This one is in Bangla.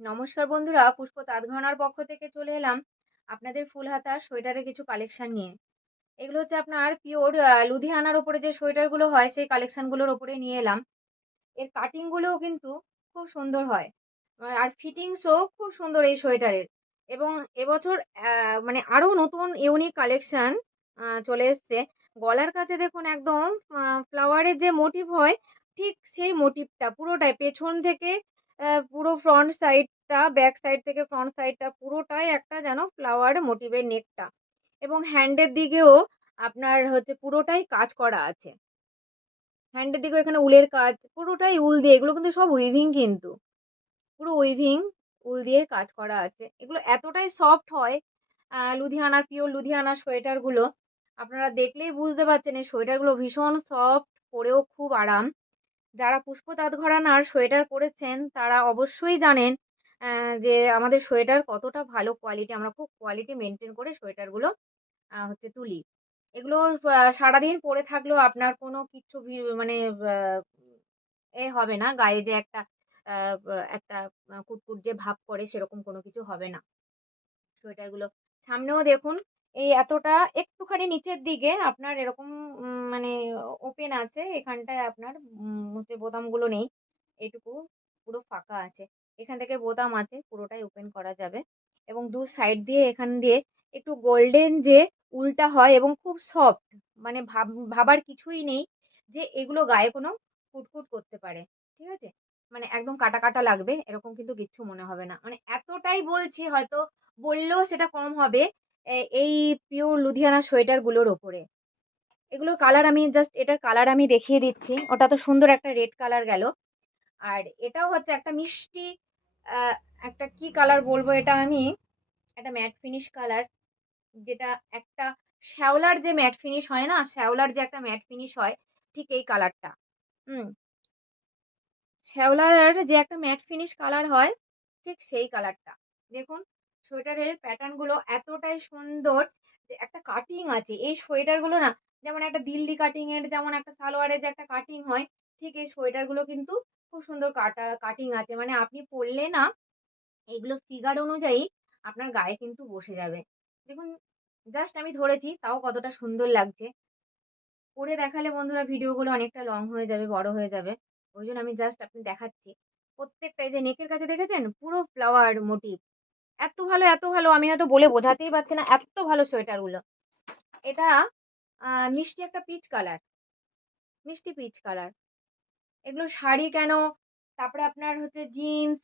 নমস্কার বন্ধুরা, পুষ্প তাঁতগহনার পক্ষ থেকে চলে এলাম আপনাদের ফুল হাতা সোয়েটারের কিছু কালেকশন নিয়ে। এগুলো হচ্ছে আপনার পিওর লুধিয়ানার উপরে যে সোয়েটারগুলো হয় সেই কালেকশনগুলোর উপরে নিয়ে এলাম। এর কাটিংগুলোও কিন্তু খুব সুন্দর হয়। আর ফিটিংসও খুব সুন্দর এই সোয়েটারের। এবং এবছর মানে আরো নতুন ইউনিক কালেকশন চলে এসছে। গলার কাছে দেখুন একদম ফ্লাওয়ারের যে মোটিভ হয়, ঠিক সেই মোটিভটা পুরোটাই পেছন থেকে পুরো ফ্রন্ট সাইডটা, ব্যাক সাইড থেকে ফ্রন্ট সাইডটা পুরোটাই একটা যেন ফ্লাওয়ার মোটিভের নেকটা। এবং হ্যান্ডের দিকেও আপনার হচ্ছে পুরোটাই কাজ করা আছে। হ্যান্ডের দিকেও এখানে উলের কাজ, পুরোটাই উল দিয়ে। এগুলো কিন্তু সব উইভিং কিন্তু। পুরো উইভিং উল দিয়ে কাজ করা আছে। এগুলো এতটাই সফট হয়, লুধিয়ানার পিওর লুধিয়ানার সোয়েটারগুলো। আপনারা দেখলেই বুঝতে পারছেন এই সোয়েটারগুলো ভীষণ সফট, পরেও খুব আরাম। যারা পুষ্প তাঁত ঘরানার সোয়েটার পরেছেন তারা অবশ্যই জানেন যে আমাদের সোয়েটার কতটা ভালো কোয়ালিটি। আমরা খুব কোয়ালিটি মেইনটেইন করে সোয়েটারগুলো হচ্ছে তুলি। এগুলো সারাদিন পরে থাকলেও আপনার কোনো কিচ্ছু মানে আ হবে না। গায়ে যে একটা আ বা একটা কুটকুট যে ভাব করে সেরকম কোনো কিছু হবে না সোয়েটারগুলো। সামনেও দেখুন এই এতটা একটুখানি নিচের দিকে আপনার এরকম মানে ওপেন আছে। এখানটায় আপনার হচ্ছে বোতামগুলো নেই। এইটুকু পুরো ফাঁকা আছে। এখান থেকে বোতাম আছে, পুরোটাই ওপেন করা যাবে। এবং ২ সাইড দিয়ে এখান দিয়ে একটু গোল্ডেন যে উলটা হয় এবং খুব সফট, মানে ভাবার কিছুই নেই যে এগুলো গায়ে কোনো কুটকুট করতে পারে। ঠিক আছে? মানে একদম কাটা, কাটা লাগবে এরকম কিন্তু কিচ্ছু মনে হবে না। মানে এতটাই বলছি, হয়তো বললেও সেটা কম হবে এই পিওর লুধিয়ানা সোয়েটার গুলোর ওপরে। এগুলোর কালার আমি জাস্ট, এটার কালার আমি দেখিয়ে দিচ্ছি। ওটা তো সুন্দর একটা রেড কালার গেল। আর এটাও হচ্ছে একটা মিষ্টি আ একটা কি কালার বলবো এটা আমি, একটা ম্যাট ফিনিশ কালার, যেটা একটা শ্যাওলার যে ম্যাট ফিনিশ হয় না? শ্যাওলার যে একটা ম্যাট ফিনিশ হয়, ঠিক এই কালারটা। হুম? শ্যাওলার যে একটা ম্যাট ফিনিশ কালার হয়, ঠিক সেই কালারটা। দেখুন সোয়েটারের প্যাটার্ন গুলো এতটাই সুন্দর যে একটা কাটিং আছে। এই সোয়েটার গুলো না, যেমন একটা দিল্লি কাটিং এর যেমন একটা সালোয়ারের যে একটা কাটিং হয়, ঠিক এই সোয়েটার গুলো কিন্তু খুব সুন্দর কাটিং আছে। মানে আপনি পরলে না এগুলো ফিগার অনুযায়ী আপনার গায়ে কিন্তু বসে যাবে। দেখুন জাস্ট আমি ধরেছি তাও কতটা সুন্দর লাগছে। করে দেখালে বন্ধুরা ভিডিওগুলো অনেকটা লং হয়ে যাবে, বড় হয়ে যাবে। ওইজন্য আমি জাস্ট আপনি দেখাচ্ছি। প্রত্যেকটা এই যে নেকের কাছে দেখেছেন? পুরো ফ্লাওয়ার মোটিভ। এত ভালো, এত ভালো আমি হয়তো বলে বোঝাতেই পারছি না, এত ভালো সোয়েটারগুলো। এটা মিষ্টি একটা পিচ কালার, মিষ্টি পিচ কালার। এগুলো শাড়ি কেন, তারপরে আপনার হচ্ছে জিন্স,